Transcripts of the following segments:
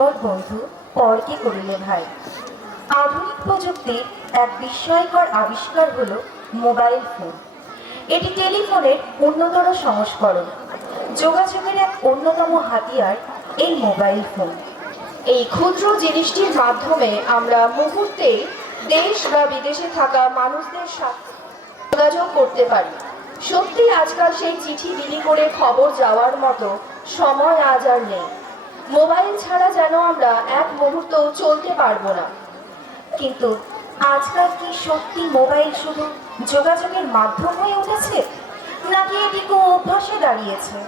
বন্ধু পরকে করিলে ভাই। আধুনিক প্রযুক্তির এক বিস্ময়কর আবিষ্কার হলো মোবাইল ফোন। এটি টেলিফোনের উন্নতর সংস্করণ। যোগাযোগের এক অন্যতম হাতিয়ার এই মোবাইল ফোন। এই ক্ষুদ্র জিনিসটির মাধ্যমে আমরা মুহূর্তে দেশ বা বিদেশে থাকা মানুষদের সাথে যোগাযোগ করতে পারি। সত্যি আজকাল সেই চিঠি বিলি করে খবর যাওয়ার মতো সময় আজ আর নেই। মোবাইল ছাড়া যেন আমরা এক মুহূর্তও চলতে পারবো না। কিন্তু আজকাল কি সত্যি মোবাইল শুধু যোগাযোগের মাধ্যম হয়ে উঠেছে, নাকি এটি কোনো অভ্যাসে দাঁড়িয়েছে?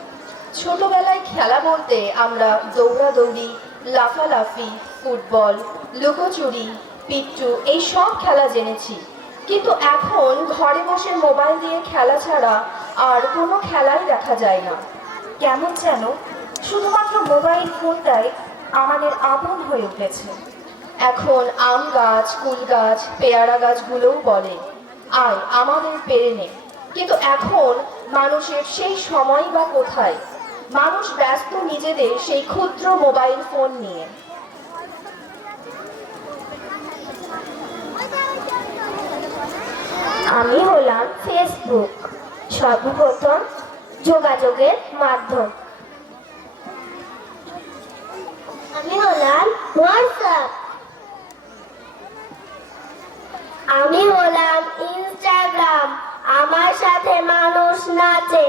ছোটবেলায় খেলা বলতে আমরা দৌড়াদৌড়ি, লাফালাফি, ফুটবল, লুকোচুরি, পিট্টু এই সব খেলা জেনেছি। কিন্তু এখন ঘরে বসে মোবাইল দিয়ে খেলা ছাড়া আর কোনো খেলাই দেখা যায় না। কেমন যেন শুধুমাত্র মোবাইল ফোনটাই আমাদের আপন হয়ে উঠেছে। এখন আম গাছ, কুল গাছ, পেয়ারা গাছগুলোও বলে আয় আমাদের পেরে নে। কিন্তু এখন মানুষের সেই সময় বা কোথায়? মানুষ ব্যস্ত নিজেদের সেই ক্ষুদ্র মোবাইল ফোন নিয়ে। আমি হলাম ফেসবুক, সর্বপ্রথম যোগাযোগের মাধ্যম। আমি হলাম হোয়াটসঅ্যাপ। আমি হলাম ইনস্টাগ্রাম, আমার সাথে মানুষ নাচে।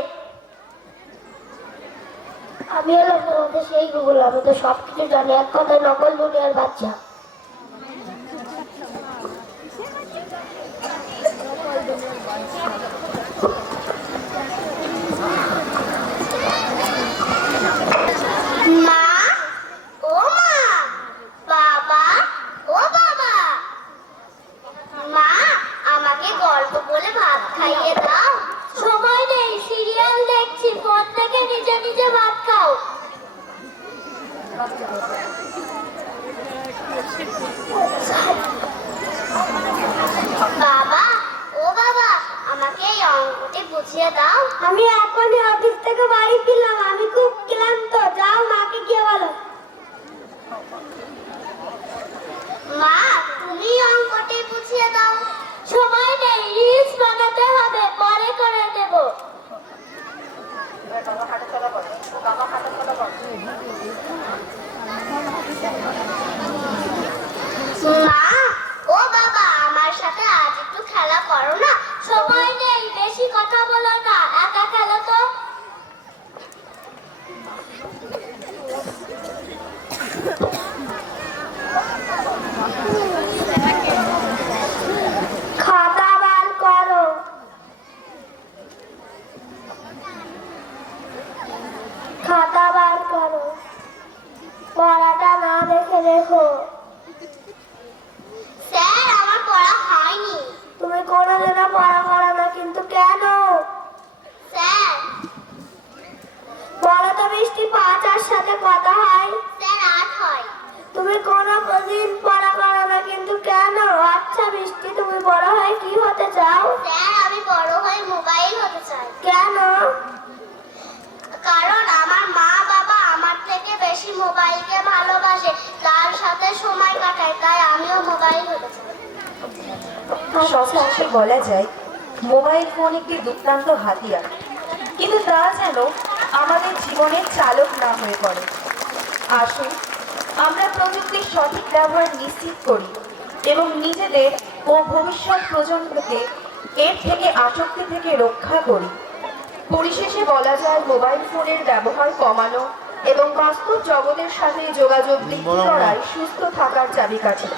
আমি হলাম তোমাদের সেই গুগল, আমি তো সবকিছু জানি, এক কথায় নকল দুনিয়ার বাচ্চা। মা, ও মা, বাবা, ও বাবা, মা আমাকে গল্প বলে ভাত খাইয়ে দাও। সময় নেই, সিরিয়াল দেখছি, ফোন থেকে নিজে নিজে ভাত খাও। বাবা, ও বাবা, আমাকে এই অঙ্কটি বুঝিয়ে দাও। আমি এখনই অফিস থেকে বাড়ি ফিরলাম, আমি খুব ক্লান্ত, যাও মাকে গিয়ে বলো। মা, তুমি অঙ্কটি বুঝিয়ে দাও। সময় নেই, রিলস বানাতে হবে, পরে করে দেব। মা, ও বাবা, আমার সাথে আজ একটু খেলা করো না। সময় নেই, বেশি কথা বলো না, একা খেলো তো। খাতা বার করো। খাতা বার করো, পড়াটা না দেখে দেখো। স্যার, আমার পড়া হয়নি। তুমি কোনোদিনও পড়া করো না, কিন্তু কেন? স্যার, বলো তো বৃষ্টি, 5 আর সাথে কত হয়? স্যার, 8 হয়। তুমি কোনোদিন পড়া করো না, কিন্তু কেন? আচ্ছা বৃষ্টি, তুমি বড় হয়ে কি হতে চাও? স্যার, আমি বড় হয়ে মোবাইল হতে চাই। কেন? কারণ আমার মা বাবা আমার থেকে বেশি মোবাইলকে ভালোবাসে, তার সাথে সময় কাটায়, তাই আমিও মোবাইল হতে চাই। সবশেষে বলা যায় মোবাইল ফোন একটি দুর্দান্ত হাতিয়ার, কিন্তু তা যেন আমাদের জীবনের চালক না হয়ে পড়ে। আসুন আমরা প্রযুক্তির সঠিক ব্যবহার নিশ্চিত করি এবং নিজেদের ও ভবিষ্যৎ প্রজন্মকে এর থেকে আসক্তি থেকে রক্ষা করি। পরিশেষে বলা যায় মোবাইল ফোনের ব্যবহার কমানো এবং বাস্তব জগতের সাথে যোগাযোগ বৃদ্ধি করাই সুস্থ থাকার চাবিকাঠি।